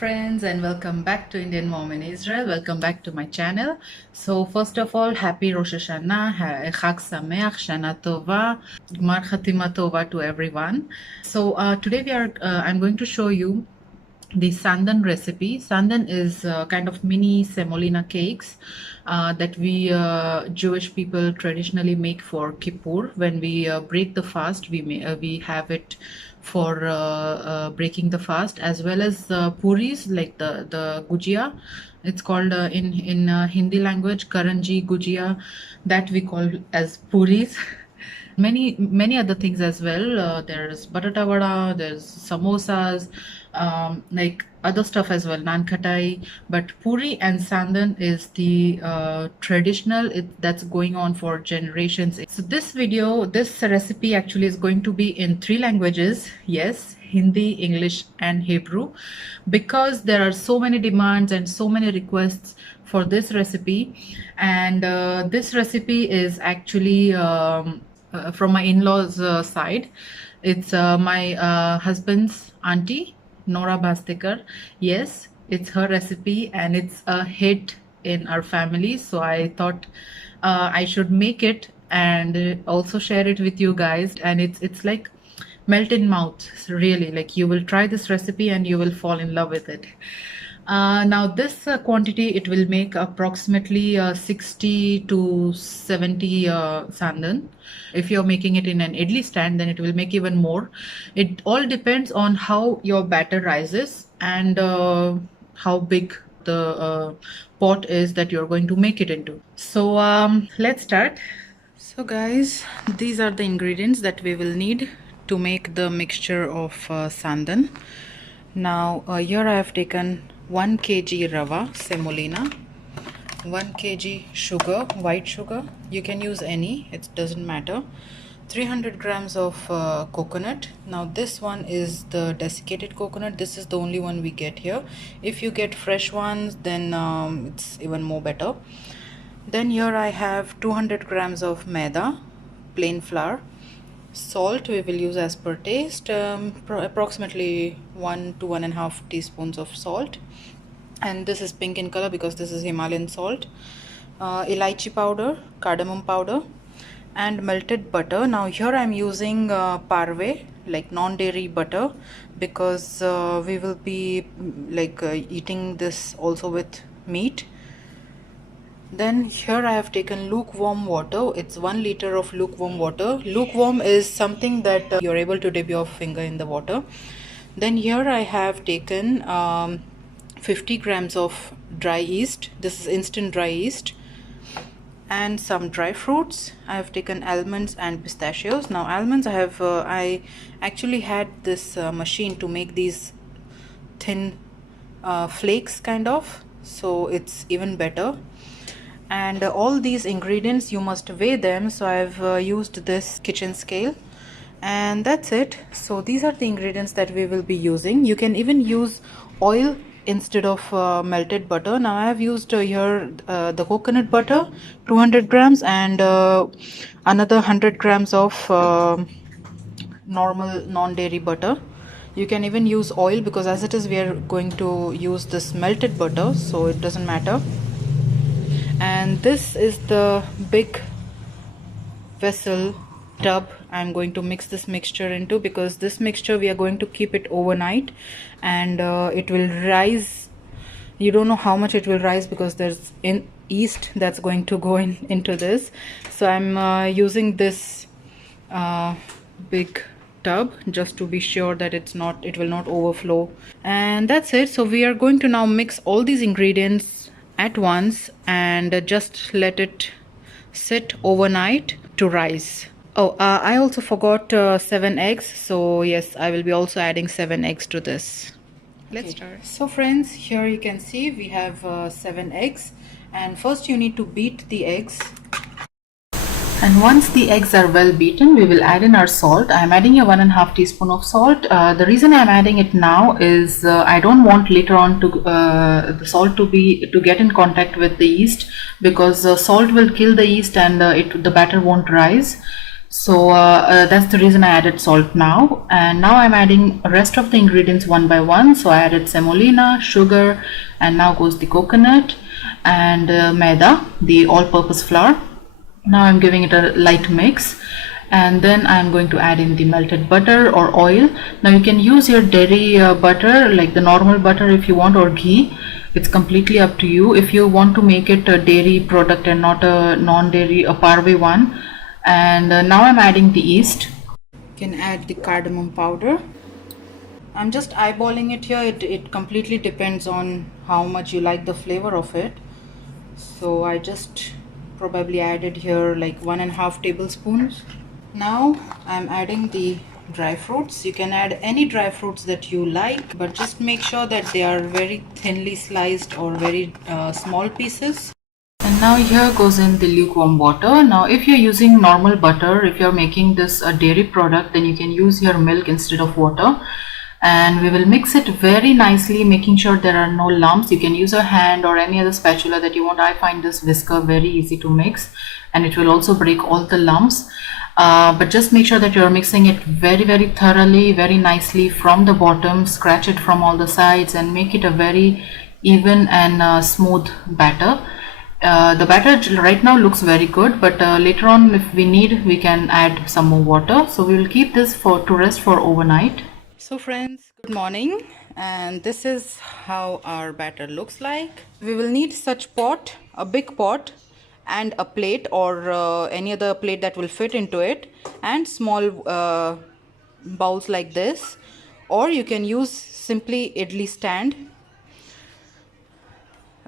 friends, and welcome back to Indian Mom in Israel. Welcome back to my channel. So first of all, happy Rosh Hashanah, Chag Sameach, Shana Tova, Gmar Chatima Tova to everyone. So today I'm going to show you the Sandan recipe. Sandan is kind of mini semolina cakes that we Jewish people traditionally make for Kippur. When we break the fast, we have it for breaking the fast, as well as puris, like the gujia. It's called in Hindi language karanji gujia, that we call as puris. Many other things as well. There's batata vada, there's samosas, like other stuff as well, naan khatai. But puri and sandan is the traditional, that's going on for generations. So this recipe actually is going to be in 3 languages. Yes, Hindi, English and Hebrew, because there are so many demands and so many requests for this recipe. And this recipe is actually from my in-laws side. It's my husband's auntie, Nora Bastekar. Yes, it's her recipe and it's a hit in our family. So I thought I should make it and also share it with you guys. And it's like melt in mouth, really. Like, you will try this recipe and you will fall in love with it. Now this quantity, it will make approximately 60 to 70 sandan. If you're making it in an idli stand, then it will make even more. It all depends on how your batter rises and how big the pot is that you're going to make it into. So let's start. So guys, these are the ingredients that we will need to make the mixture of sandan. Now here I have taken 1 kg rava semolina, 1 kg sugar, white sugar, you can use any, it doesn't matter, 300 grams of coconut. Now this one is the desiccated coconut. This is the only one we get here. If you get fresh ones, then it's even more better. Then here I have 200 grams of maida, plain flour. Salt we will use as per taste, approximately 1 to 1.5 teaspoons of salt, and this is pink in color because this is Himalayan salt. Elaichi powder, cardamom powder, and melted butter. Now here I am using parve, like non-dairy butter, because we will be eating this also with meat. Then here I have taken lukewarm water. It's 1 liter of lukewarm water. Lukewarm is something that you're able to dip your finger in the water. Then here I have taken 50 grams of dry yeast. This is instant dry yeast. And some dry fruits. I have taken almonds and pistachios. Now almonds, I actually had this machine to make these thin flakes kind of, so it's even better. And all these ingredients, you must weigh them, so I've used this kitchen scale, and that's it. So these are the ingredients that we will be using. You can even use oil instead of melted butter. Now I have used here the coconut butter, 200 grams, and another 100 grams of normal non-dairy butter. You can even use oil, because as it is we are going to use this melted butter, so it doesn't matter. And this is the big vessel tub I'm going to mix this mixture into, because this mixture we are going to keep it overnight, and it will rise. You don't know how much it will rise because there's yeast that's going to go into this. So I'm using this big tub just to be sure that it will not overflow. And that's it. So we are going to now mix all these ingredients at once and just let it sit overnight to rise. Oh, I also forgot 7 eggs, so yes, I will be also adding 7 eggs to this. Let's start. So friends, here you can see we have 7 eggs, and first you need to beat the eggs. And once the eggs are well beaten, we will add in our salt. I am adding a 1.5 teaspoon of salt. The reason I am adding it now is I don't want later on to the salt to get in contact with the yeast, because salt will kill the yeast and the batter won't rise. So that's the reason I added salt now. And now I'm adding rest of the ingredients one by one. So I added semolina, sugar, and now goes the coconut and maida, the all-purpose flour. Now I'm giving it a light mix, and then I'm going to add in the melted butter or oil. Now you can use your dairy butter, like the normal butter if you want, or ghee. It's completely up to you. If you want to make it a dairy product and not a non-dairy, a parve one. And now I'm adding the yeast. You can add the cardamom powder. I'm just eyeballing it here. It completely depends on how much you like the flavor of it. So I just probably added here like 1.5 tablespoons. Now I'm adding the dry fruits. You can add any dry fruits that you like, but just make sure that they are very thinly sliced or very small pieces. And now here goes in the lukewarm water. Now if you're using normal butter, if you're making this a dairy product, then you can use your milk instead of water. And we will mix it very nicely, making sure there are no lumps. You can use a hand or any other spatula that you want. I find this whisker very easy to mix, and it will also break all the lumps. But just make sure that you're mixing it very thoroughly, very nicely from the bottom. Scratch it from all the sides and make it a very even and smooth batter. The batter right now looks very good, but later on if we need, we can add some more water. So we will keep this to rest for overnight. So friends, good morning, and this is how our batter looks like. We will need such pot, a big pot, and a plate or any other plate that will fit into it, and small bowls like this, or you can use simply idli stand.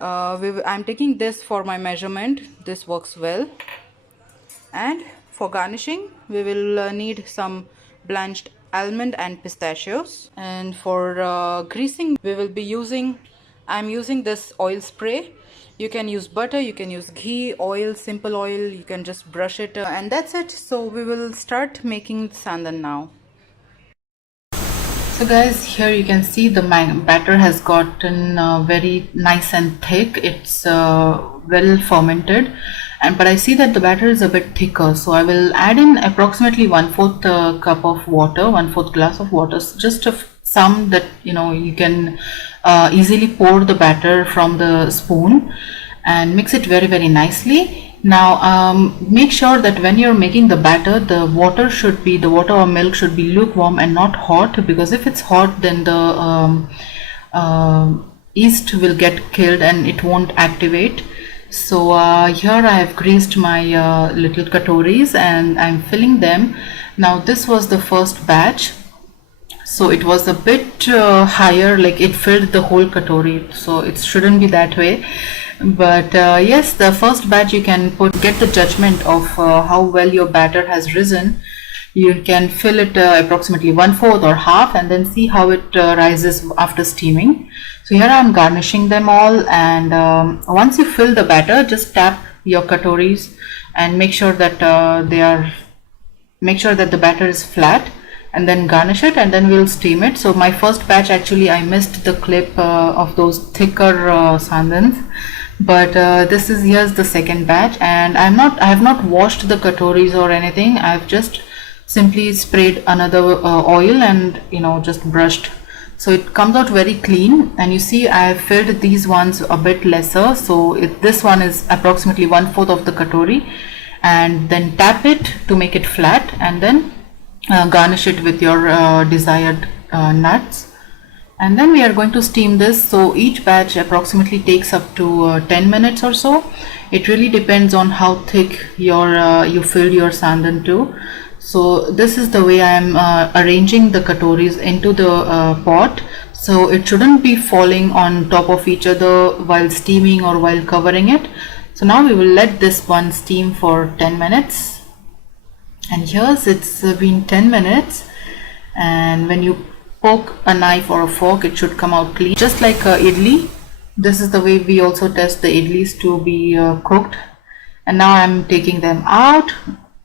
I'm taking this for my measurement. This works well. And for garnishing, we will need some blanched almond and pistachios. And for greasing, we will be using, I'm using this oil spray. You can use butter, you can use ghee, oil, simple oil, you can just brush it, and that's it. So we will start making the sandan now. So guys, here you can see the batter has gotten very nice and thick. It's well fermented, but I see that the batter is a bit thicker, so I will add in approximately 1/4 cup of water, 1/4 glass of water, just some that you can easily pour the batter from the spoon and mix it very nicely. Now make sure that when you're making the batter, the water or milk should be lukewarm and not hot, because if it's hot, then the yeast will get killed and it won't activate. So here I have greased my little katoris and I'm filling them. Now this was the first batch, so it was a bit higher, like it filled the whole katori, so it shouldn't be that way. But yes, the first batch you can get the judgment of how well your batter has risen. You can fill it approximately 1/4 or half, and then see how it rises after steaming. So here I am garnishing them all, and once you fill the batter, just tap your katoris and make sure that the batter is flat, and then garnish it, and then we'll steam it. So my first batch, actually I missed the clip of those thicker sandans, but here's the second batch, and I have not washed the katoris or anything. I've just simply sprayed another oil and just brushed, so it comes out very clean. And you see I have filled these ones a bit lesser, so this one is approximately 1/4 of the katori, and then tap it to make it flat, and then garnish it with your desired nuts. And then we are going to steam this. So each batch approximately takes up to 10 minutes or so. It really depends on how thick you filled your sandan to. So this is the way I am arranging the katoris into the pot, so it shouldn't be falling on top of each other while steaming or while covering it. So now we will let this one steam for 10 minutes, and here's it's been 10 minutes, and when you poke a knife or a fork, it should come out clean, just like idli. This is the way we also test the idlis to be cooked. And now I'm taking them out,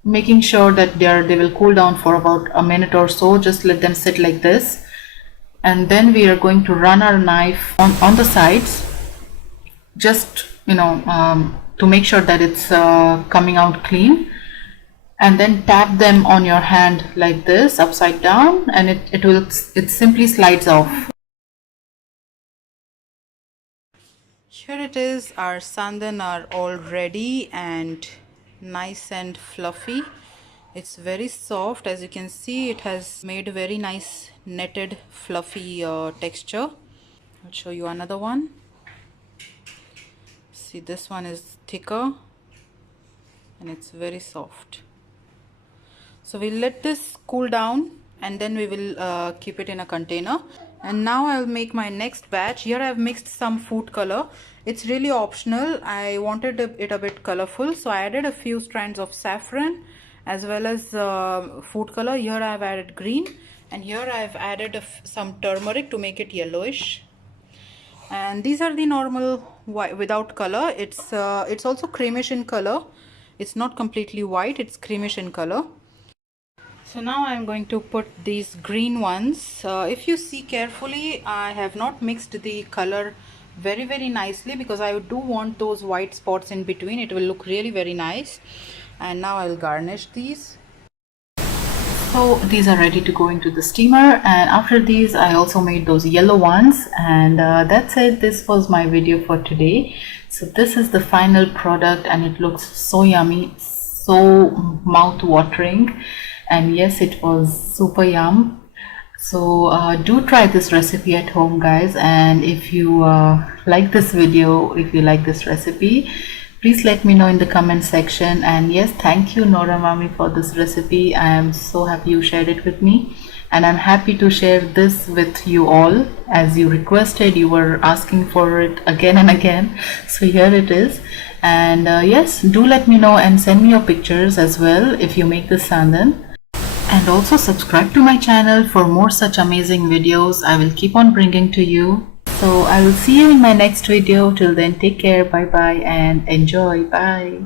making sure that they will cool down for about a minute or so. Just let them sit like this, and then we are going to run our knife on the sides, just to make sure that it's coming out clean. and then tap them on your hand like this upside down, and it simply slides off. Here it is. Our sandan are all ready and nice and fluffy. It's very soft. As you can see, it has made a very nice netted fluffy texture. I'll show you another one. See, this one is thicker and it's very soft. So we'll let this cool down and then we will keep it in a container. And now I'll make my next batch. Here I've mixed some food color. It's really optional. I wanted it a bit colorful, so I added a few strands of saffron as well as food color. Here I've added green, and here I've added some turmeric to make it yellowish. And these are the normal white without color. It's also creamish in color. It's not completely white, it's creamish in color. So now I'm going to put these green ones. If you see carefully, I have not mixed the color very nicely because I do want those white spots in between. It will look really very nice. And now I'll garnish these. So these are ready to go into the steamer, and after these I also made those yellow ones, and that's it. This was my video for today. So this is the final product and it looks so yummy, so mouth-watering, and yes, it was super yum. So do try this recipe at home, guys, and if you like this video, if you like this recipe, please let me know in the comment section. And yes, thank you Nora Mami for this recipe. I am so happy you shared it with me, and I'm happy to share this with you all as you requested. You were asking for it again and again, so here it is. And yes, do let me know and send me your pictures as well if you make this sandan. And also subscribe to my channel for more such amazing videos I will keep on bringing to you. So I will see you in my next video. Till then, take care, bye bye, and enjoy. Bye.